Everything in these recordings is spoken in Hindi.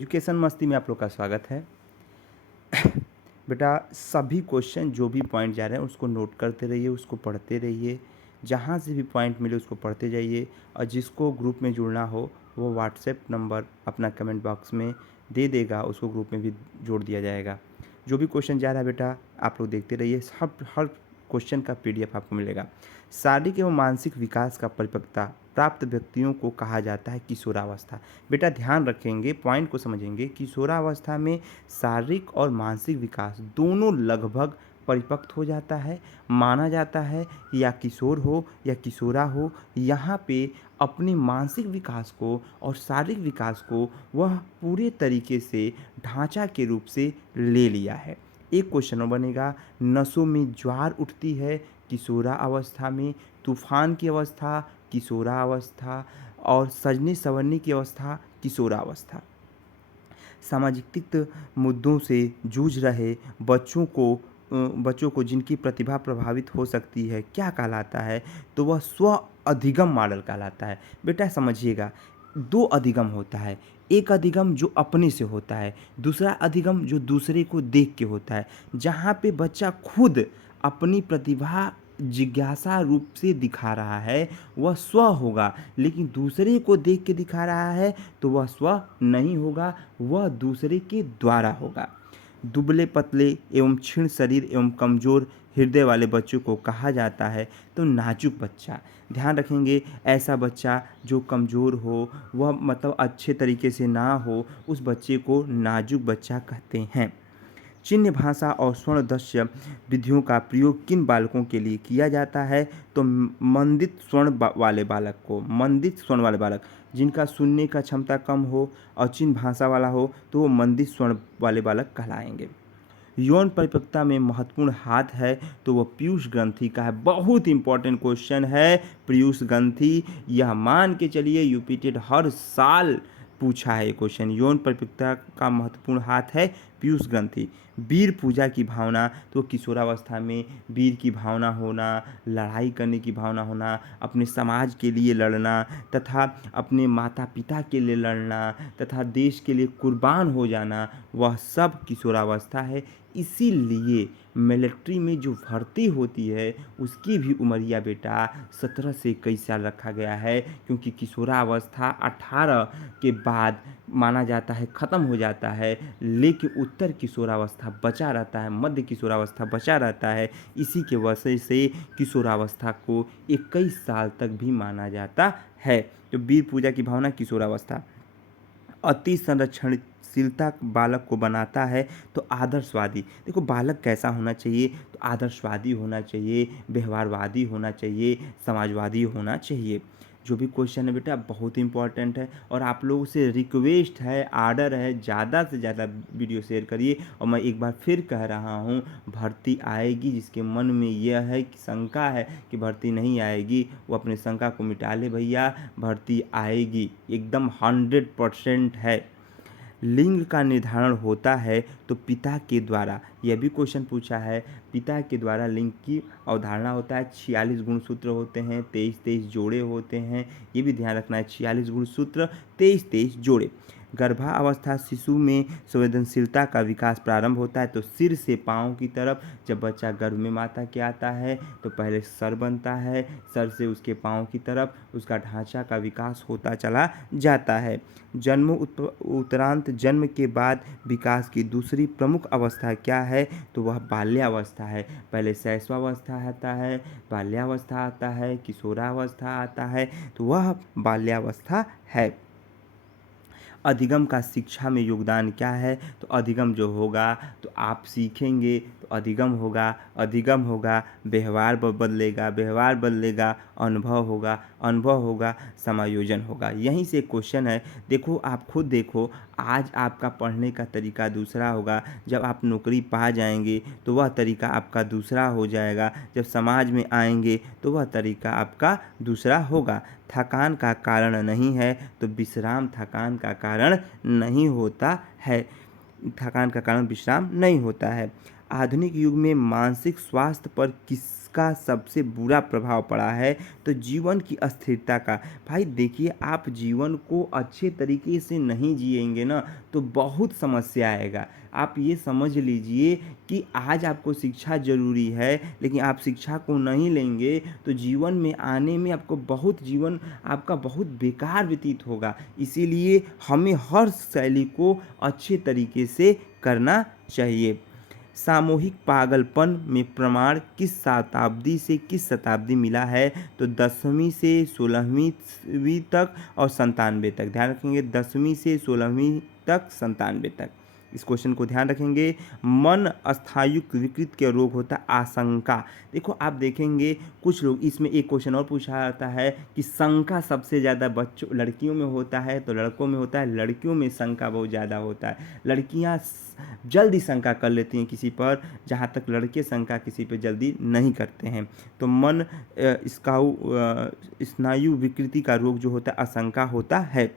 एजुकेशन मस्ती में आप लोग का स्वागत है। बेटा सभी क्वेश्चन जो भी पॉइंट जा रहे हैं उसको नोट करते रहिए, उसको पढ़ते रहिए। जहाँ से भी पॉइंट मिले उसको पढ़ते जाइए और जिसको ग्रुप में जुड़ना हो वो व्हाट्सएप नंबर अपना कमेंट बॉक्स में दे देगा, उसको ग्रुप में भी जोड़ दिया जाएगा। जो भी क्वेश्चन जा रहा है बेटा आप लोग देखते रहिए, हर क्वेश्चन का पीडीएफ आपको मिलेगा। शारीरिक एवं मानसिक विकास का परिपक्वता प्राप्त व्यक्तियों को कहा जाता है किशोरावस्था। बेटा ध्यान रखेंगे, पॉइंट को समझेंगे। किशोरावस्था में शारीरिक और मानसिक विकास दोनों लगभग परिपक्व हो जाता है। माना जाता है या किशोर हो या किशोरा हो, यहाँ पे अपने मानसिक विकास को और शारीरिक विकास को वह पूरे तरीके से ढांचा के रूप से ले लिया है। एक क्वेश्चन और बनेगा, नसों में ज्वार उठती है किशोरा अवस्था में, तूफान की अवस्था किशोरा अवस्था और सजने संवरने की अवस्था किशोरावस्था। सामाजिक मुद्दों से जूझ रहे बच्चों को जिनकी प्रतिभा प्रभावित हो सकती है क्या कहलाता है? तो वह स्व अधिगम मॉडल कहलाता है। बेटा समझिएगा, दो अधिगम होता है। एक अधिगम जो अपने से होता है, दूसरा अधिगम जो दूसरे को देख के होता है। जहाँ पे बच्चा खुद अपनी प्रतिभा जिज्ञासा रूप से दिखा रहा है वह स्व होगा, लेकिन दूसरे को देख के दिखा रहा है तो वह स्व नहीं होगा, वह दूसरे के द्वारा होगा। दुबले पतले एवं क्षीण शरीर एवं कमज़ोर हृदय वाले बच्चों को कहा जाता है तो नाजुक बच्चा। ध्यान रखेंगे, ऐसा बच्चा जो कमज़ोर हो, वह मतलब अच्छे तरीके से ना हो, उस बच्चे को नाजुक बच्चा कहते हैं। चिन्ह भाषा और स्वर्णदस्य विधियों का प्रयोग किन बालकों के लिए किया जाता है? तो मंदित वाले बालक जिनका सुनने का क्षमता कम हो और चिन्ह भाषा वाला हो तो वो मंदित स्वर्ण वाले बालक कहलाएंगे। यौन परिपक्वता में महत्वपूर्ण हाथ है तो वह पीयूष ग्रंथि का है। बहुत इंपॉर्टेंट क्वेश्चन है पीयूष ग्रंथि, यह मान के चलिए यूपीटेड हर साल पूछा है ये क्वेश्चन। यौन परिपक्वता का महत्वपूर्ण हाथ है पीयूष ग्रंथि। वीर पूजा की भावना, तो किशोरावस्था में वीर की भावना होना, लड़ाई करने की भावना होना, अपने समाज के लिए लड़ना तथा अपने माता पिता के लिए लड़ना तथा देश के लिए कुर्बान हो जाना, वह सब किशोरावस्था है। इसीलिए मिलिट्री में जो भर्ती होती है उसकी भी उमरिया बेटा 17 से 21 साल रखा गया है, क्योंकि किशोरावस्था 18 के बाद माना जाता है ख़त्म हो जाता है, लेकिन उत्तर किशोरावस्था बचा रहता है, मध्य किशोरावस्था बचा रहता है। इसी के वजह से किशोरावस्था को 21 साल तक भी माना जाता है। तो वीर पूजा की भावना किशोरावस्था। अति संरक्षणशीलता बालक को बनाता है तो आदर्शवादी। देखो बालक कैसा होना चाहिए? तो आदर्शवादी होना चाहिए, व्यवहारवादी होना चाहिए, समाजवादी होना चाहिए। जो भी क्वेश्चन है बेटा बहुत इंपॉर्टेंट है और आप लोगों से रिक्वेस्ट है, आर्डर है, ज़्यादा से ज़्यादा वीडियो शेयर करिए। और मैं एक बार फिर कह रहा हूँ, भर्ती आएगी। जिसके मन में यह है कि शंका है कि भर्ती नहीं आएगी, वो अपने शंका को मिटा ले भैया, भर्ती आएगी, एकदम 100% है। लिंग का निर्धारण होता है तो पिता के द्वारा, यह भी क्वेश्चन पूछा है, पिता के द्वारा लिंग की अवधारणा होता है। 46 गुणसूत्र होते हैं, 23-23 जोड़े होते हैं, ये भी ध्यान रखना है। 46 गुणसूत्र, 23-23 जोड़े। गर्भावस्था शिशु में संवेदनशीलता का विकास प्रारंभ होता है तो सिर से पाँव की तरफ। जब बच्चा गर्भ में माता के आता है तो पहले सर बनता है, सर से उसके पाँव की तरफ उसका ढांचा का विकास होता चला जाता है। जन्म उत्तरांत जन्म के बाद विकास की दूसरी प्रमुख अवस्था क्या है? तो वह बाल्यावस्था है। पहले शैशवावस्था आता है, बाल्यावस्था आता है, किशोरावस्था आता है, तो वह बाल्यावस्था है। अधिगम का शिक्षा में योगदान क्या है? तो अधिगम जो होगा तो आप सीखेंगे तो अधिगम होगा, अधिगम होगा, व्यवहार बदलेगा, व्यवहार बदलेगा, अनुभव होगा, अनुभव होगा, समायोजन होगा। यहीं से क्वेश्चन है। देखो आप खुद देखो, आज आपका पढ़ने का तरीका दूसरा होगा, जब आप नौकरी पा जाएंगे तो वह तरीका आपका दूसरा हो जाएगा, जब समाज में आएंगे तो वह तरीका आपका दूसरा होगा। थकान का कारण नहीं है तो विश्राम थकान का कारण नहीं होता है, थकान का कारण विश्राम नहीं होता है। आधुनिक युग में मानसिक स्वास्थ्य पर किसका सबसे बुरा प्रभाव पड़ा है? तो जीवन की अस्थिरता का। भाई देखिए, आप जीवन को अच्छे तरीके से नहीं जिएंगे ना तो बहुत समस्या आएगा। आप ये समझ लीजिए कि आज आपको शिक्षा ज़रूरी है, लेकिन आप शिक्षा को नहीं लेंगे तो जीवन में आने में आपको बहुत जीवन आपका बहुत बेकार व्यतीत होगा। इसीलिए हमें हर शैली को अच्छे तरीके से करना चाहिए। सामूहिक पागलपन में प्रमाण किस शताब्दी से किस शताब्दी मिला है? तो 10वीं से 16वीं तक और 97 तक। ध्यान रखेंगे 10वीं से 16वीं तक 97 तक। इस क्वेश्चन को ध्यान रखेंगे। मन अस्थायी विकृत के रोग होता है आशंका। देखो आप देखेंगे कुछ लोग, इसमें एक क्वेश्चन और पूछा जाता है कि शंका सबसे ज़्यादा बच्चों लड़कियों में होता है तो लड़कों में होता है? लड़कियों में शंका बहुत ज़्यादा होता है। लड़कियां जल्दी शंका कर लेती हैं किसी पर, जहाँ तक लड़के शंका किसी पर जल्दी नहीं करते हैं। तो मन स्नायु विकृति का रोग जो होता है आशंका होता है।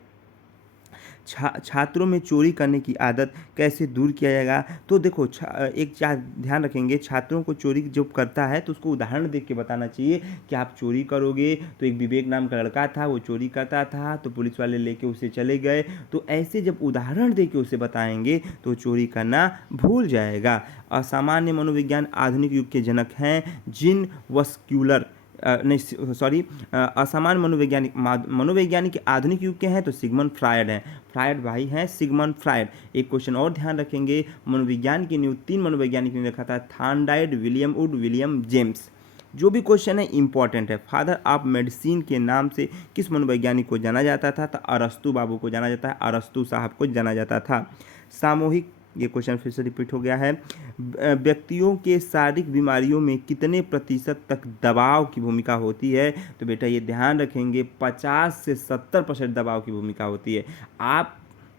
छात्रों में चोरी करने की आदत कैसे दूर किया जाएगा? तो देखो ध्यान रखेंगे, छात्रों को चोरी जो करता है तो उसको उदाहरण देख के बताना चाहिए कि आप चोरी करोगे। तो एक विवेक नाम का लड़का था, वो चोरी करता था तो पुलिस वाले लेके उसे चले गए। तो ऐसे जब उदाहरण दे के उसे बताएंगे तो चोरी करना भूल जाएगा। असामान्य मनोविज्ञान आधुनिक युग के जनक हैं जीन वस्क्यूलर असामान्य मनोवैज्ञानिक आधुनिक युग के हैं तो सिगमंड फ्रायड हैं। फ्रायड भाई हैं सिगमंड फ्रायड। एक क्वेश्चन और ध्यान रखेंगे, मनोविज्ञान की नींव 3 मनोवैज्ञानिक ने रखा था, Thorndike, William would, William James. जो भी क्वेश्चन है इंपॉर्टेंट है। फादर ऑफ मेडिसिन के नाम से किस मनोवैज्ञानिक को जाना जाता था? तो अरस्तु बाबू को जाना जाता है, अरस्तु साहब को जाना जाता था। सामूहिक, ये क्वेश्चन फिर से रिपीट हो गया है, व्यक्तियों के शारीरिक बीमारियों में कितने प्रतिशत तक दबाव की भूमिका होती है? तो बेटा ये ध्यान रखेंगे 50 से 70% दबाव की भूमिका होती है। आप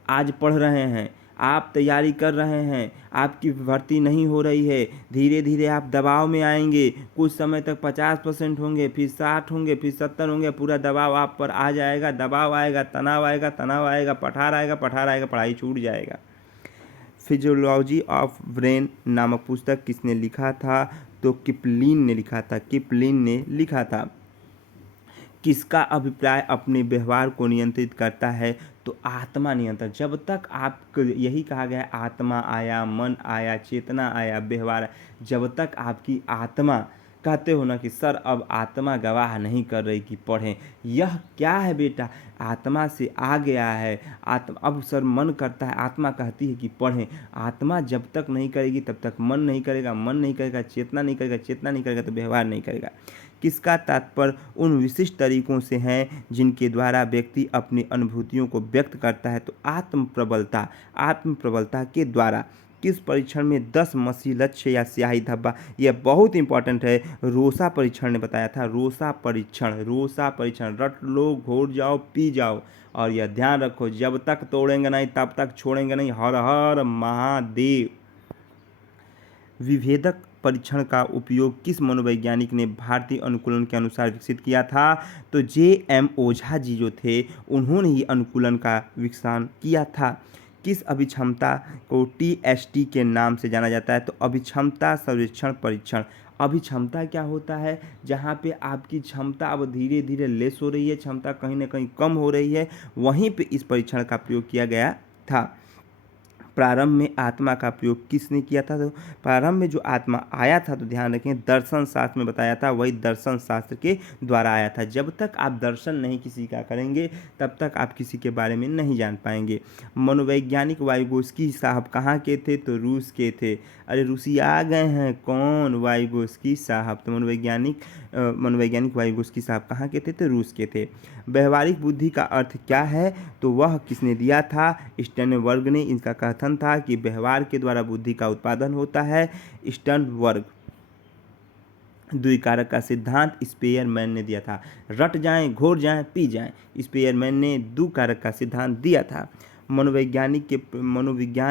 आज पढ़ रहे हैं, आप तैयारी कर रहे हैं, आपकी भर्ती नहीं हो रही है, धीरे धीरे आप दबाव में आएंगे। कुछ समय तक 50% होंगे, फिर 60 होंगे, फिर 70 होंगे, पूरा दबाव आप पर आ जाएगा। दबाव आएगा, तनाव आएगा, तनाव आएगा, पठार आएगा, पठार आएगा, पढ़ाई छूट जाएगा। फिजियोलॉजी ऑफ ब्रेन नामक पुस्तक किसने लिखा था? तो किपलिन ने लिखा था, किपलिन ने लिखा था। किसका अभिप्राय अपने व्यवहार को नियंत्रित करता है? तो आत्मा नियंत्रण। जब तक आप, यही कहा गया आत्मा आया, मन आया, चेतना आया, व्यवहार, जब तक आपकी आत्मा, कहते हो ना कि सर अब आत्मा गवाह नहीं कर रही कि पढ़ें, यह क्या है बेटा? आत्मा से आ गया है आत्मा। अब सर मन करता है, आत्मा कहती है कि पढ़ें। आत्मा जब तक नहीं करेगी तब तक मन नहीं करेगा, मन नहीं करेगा, चेतना नहीं करेगा, चेतना नहीं करेगा तो व्यवहार नहीं करेगा। किसका तात्पर्य उन विशिष्ट तरीकों से हैं जिनके द्वारा व्यक्ति अपनी अनुभूतियों को व्यक्त करता है? तो आत्म प्रबलता, आत्म प्रबलता के द्वारा। किस परीक्षण में 10 मसीह लक्ष्य या स्याही धब्बा, यह बहुत इंपॉर्टेंट है, रोसा परीक्षण ने बताया था। रोसा परीक्षण, रोसा परीक्षण, रट लो, घोर जाओ, पी जाओ, और यह ध्यान रखो जब तक तोड़ेंगे नहीं तब तक छोड़ेंगे नहीं। हर हर महादेव। विभेदक परीक्षण का उपयोग किस मनोवैज्ञानिक ने भारतीय अनुकूलन के अनुसार विकसित किया था? तो जे.एम. ओझा जी जो थे उन्होंने ही अनुकूलन का विकसन किया था। किस अभिक्षमता को टीएसटी के नाम से जाना जाता है? तो अभिक्षमता सर्वेक्षण परीक्षण। अभिक्षमता क्या होता है? जहाँ पे आपकी क्षमता अब धीरे धीरे लेस हो रही है, क्षमता कहीं ना कहीं कम हो रही है, वहीं पे इस परीक्षण का प्रयोग किया गया था। प्रारंभ में आत्मा का प्रयोग किसने किया था? तो प्रारंभ में जो आत्मा आया था, तो ध्यान रखें दर्शन शास्त्र में बताया था, वही दर्शन शास्त्र के द्वारा आया था। जब तक आप दर्शन नहीं किसी का करेंगे तब तक आप किसी के बारे में नहीं जान पाएंगे। मनोवैज्ञानिक वाइगोस्की साहब कहाँ के थे? तो रूस के थे। अरे रूसी आ गए हैं, कौन? वाइगोस्की साहब। तो मनोवैज्ञानिक वाइगोस्की साहब कहाँ के थे? तो रूस के थे। व्यवहारिक बुद्धि का अर्थ क्या है? तो वह किसने दिया था? स्टर्नबर्ग ने। इनका कथन था कि व्यवहार के द्वारा बुद्धि का उत्पादन होता है। स्टर्नबर्ग। द्विकारक का सिद्धांत स्पेयरमैन ने दिया था। रट जाएं, घोर जाएं, पी जाएं, स्पेयरमैन ने द्विकारक का सिद्धांत दिया था। मनोविज्ञान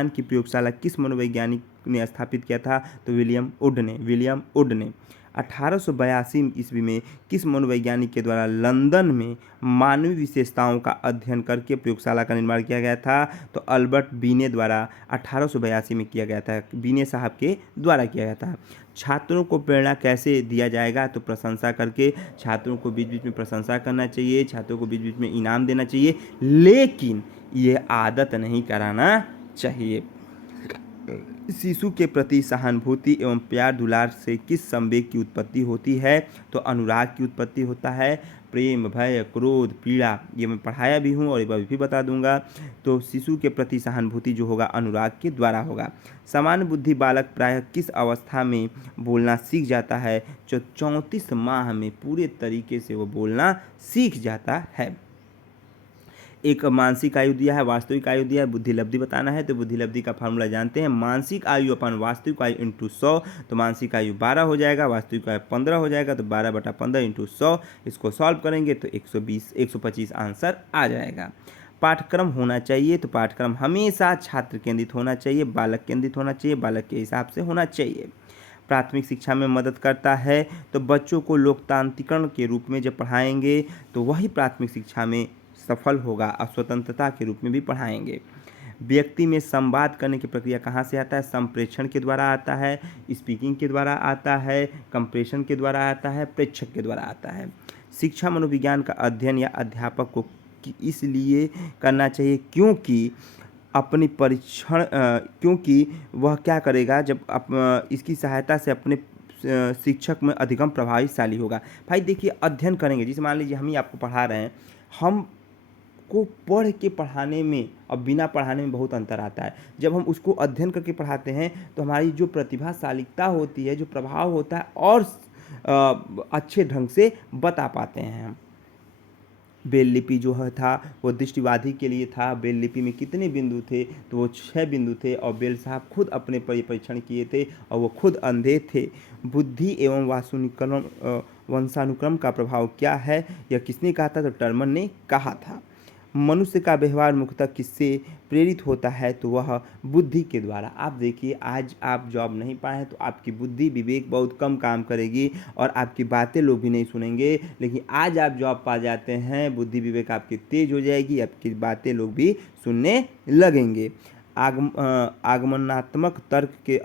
की प्रयोगशाला किस मनोवैज्ञानिक ने स्थापित किया था? तो विलियम वुड ने। 1882 ईस्वी में किस मनोवैज्ञानिक के द्वारा लंदन में मानवीय विशेषताओं का अध्ययन करके प्रयोगशाला का निर्माण किया गया था? तो अल्बर्ट बीने द्वारा 1882 में किया गया था, बीने साहब के द्वारा किया गया था। छात्रों को प्रेरणा कैसे दिया जाएगा? तो प्रशंसा करके। छात्रों को बीच बीच में प्रशंसा करना चाहिए, छात्रों को बीच बीच में इनाम देना चाहिए, लेकिन ये आदत नहीं कराना चाहिए। शिशु के प्रति सहानुभूति एवं प्यार दुलार से किस संवेग की उत्पत्ति होती है? तो अनुराग की उत्पत्ति होता है। प्रेम, भय, क्रोध, पीड़ा, ये मैं पढ़ाया भी हूँ और एक बार भी बता दूंगा। तो शिशु के प्रति सहानुभूति जो होगा अनुराग के द्वारा होगा। सामान्य बुद्धि बालक प्रायः किस अवस्था में बोलना सीख जाता है? जो 34 माह में पूरे तरीके से वो बोलना सीख जाता है। एक मानसिक आयु दिया है, वास्तविक आयु दिया है, बुद्धि लब्धि बताना है। तो बुद्धि लब्धि का फार्मूला जानते हैं, मानसिक आयु अपन वास्तविक आयु इंटू 100। तो मानसिक आयु 12 हो जाएगा, वास्तविक आयु 15 हो जाएगा। तो 12/15 इंटू 100, इसको सॉल्व करेंगे तो 125 आंसर आ जाएगा। पाठ्यक्रम होना चाहिए, तो पाठ्यक्रम हमेशा छात्र केंद्रित होना चाहिए, बालक केंद्रित होना चाहिए, बालक के हिसाब से होना चाहिए। प्राथमिक शिक्षा में मदद करता है, तो बच्चों को लोकतांत्रिकरण के रूप में जब पढ़ाएंगे तो वही प्राथमिक शिक्षा में सफल होगा, और स्वतंत्रता के रूप में भी पढ़ाएंगे। व्यक्ति में संवाद करने की प्रक्रिया कहाँ से आता है? संप्रेषण के द्वारा आता है, स्पीकिंग के द्वारा आता है, कंप्रेशन के द्वारा आता है, प्रेक्षक के द्वारा आता है। शिक्षा मनोविज्ञान का अध्ययन या अध्यापक को इसलिए करना चाहिए क्योंकि अपनी परीक्षण क्योंकि वह क्या करेगा, जब इसकी सहायता से अपने शिक्षक में अधिगम प्रभावशाली होगा। भाई देखिए, अध्ययन करेंगे, जैसे मान लीजिए हम ही आपको पढ़ा रहे हैं, हम को पढ़ के पढ़ाने में और बिना पढ़ाने में बहुत अंतर आता है। जब हम उसको अध्ययन करके पढ़ाते हैं तो हमारी जो प्रतिभाशालीता होती है, जो प्रभाव होता है, और अच्छे ढंग से बता पाते हैं हम। बेल लिपि जो है था वो दृष्टिबाधित के लिए था। बेल लिपि में कितने बिंदु थे? तो वो 6 बिंदु थे, और बेल साहब खुद अपने परीक्षण किए थे और वो खुद अंधे थे। बुद्धि एवं वंशानुक्रम का प्रभाव क्या है? यह किसने कहा था? तो टर्मन ने कहा था। मनुष्य का व्यवहार मुख्यतः किससे प्रेरित होता है? तो वह बुद्धि के द्वारा। आप देखिए, आज आप जॉब नहीं पाए तो आपकी बुद्धि विवेक बहुत कम काम करेगी और आपकी बातें लोग भी नहीं सुनेंगे, लेकिन आज आप जॉब पा जाते हैं, बुद्धि विवेक आपकी तेज हो जाएगी, आपकी बातें लोग भी सुनने लगेंगे। आगमनात्मक तर्क के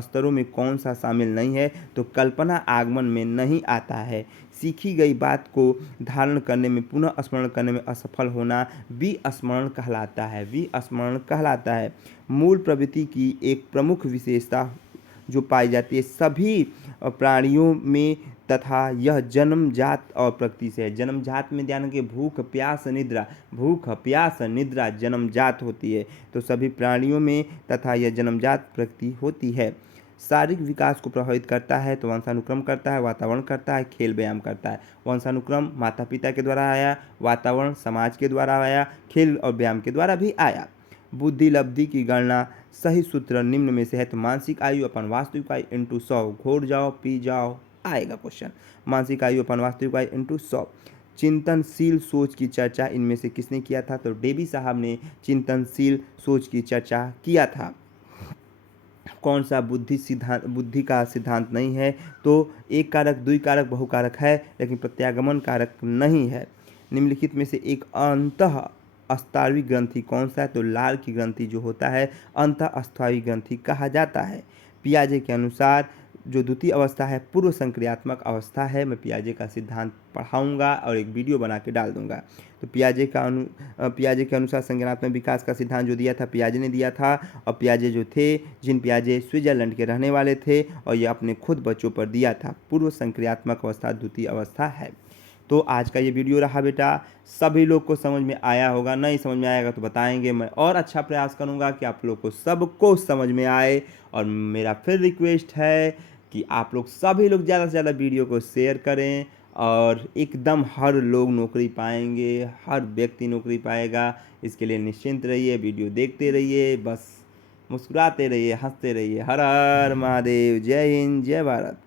स्तरों में कौन सा शामिल नहीं है? तो कल्पना आगमन में नहीं आता है। सीखी गई बात को धारण करने में, पुनः स्मरण करने में असफल होना विस्मरण कहलाता है, विस्मरण कहलाता है। मूल प्रवृत्ति की एक प्रमुख विशेषता जो पाई जाती है सभी प्राणियों में, तथा यह जन्मजात और प्रकृति से है। जन्मजात में ध्यान रखिए, भूख प्यास निद्रा जन्मजात होती है, तो सभी प्राणियों में, तथा यह जन्मजात प्रकृति होती है। शारीरिक विकास को प्रभावित करता है, तो वंशानुक्रम करता है, वातावरण करता है, खेल व्यायाम करता है। वंशानुक्रम माता पिता के द्वारा आया, वातावरण समाज के द्वारा आया, खेल और व्यायाम के द्वारा भी आया। बुद्धि लब्धि की गणना सही सूत्र निम्न में से है। तो मानसिक आयु अपन वास्तविक आयु इंटू 100, घोर जाओ पी जाओ, आएगा क्वेश्चन। मानसिक आयु अपन वास्तविक आयु इंटू 100। चिंतनशील सोच की चर्चा इनमें से किसने किया था? तो डेवी साहब ने चिंतनशील सोच की चर्चा किया था। कौन सा बुद्धि का सिद्धांत नहीं है? तो एक कारक, द्विकारक, बहुकारक है, लेकिन प्रत्यागमन कारक नहीं है। निम्नलिखित में से एक अंतः अस्तावी ग्रंथि कौन सा है? तो लार की ग्रंथि जो होता है अंतः अस्तावी ग्रंथि कहा जाता है। पियाजे के अनुसार जो द्वितीय अवस्था है पूर्व संक्रियात्मक अवस्था है। मैं पियाजे का सिद्धांत पढ़ाऊंगा और एक वीडियो बना के डाल दूंगा। तो पियाजे के अनुसार संज्ञानात्मक विकास का सिद्धांत जो दिया था पियाजे ने दिया था, और पियाजे जो थे, जिन पियाजे स्विट्जरलैंड के रहने वाले थे, और ये अपने खुद बच्चों पर दिया था। पूर्व संक्रियात्मक अवस्था द्वितीय अवस्था है। तो आज का ये वीडियो रहा बेटा, सभी लोग को समझ में आया होगा। नहीं समझ में आएगा तो बताएंगे, मैं और अच्छा प्रयास करूंगा कि आप लोग को सबको समझ में आए। और मेरा फिर रिक्वेस्ट है कि आप लोग सभी लोग ज़्यादा से ज़्यादा वीडियो को शेयर करें, और एकदम हर लोग नौकरी पाएंगे, हर व्यक्ति नौकरी पाएगा। इसके लिए निश्चिंत रहिए, वीडियो देखते रहिए, बस मुस्कुराते रहिए, हंसते रहिए। हर हर महादेव, जय हिंद, जय भारत।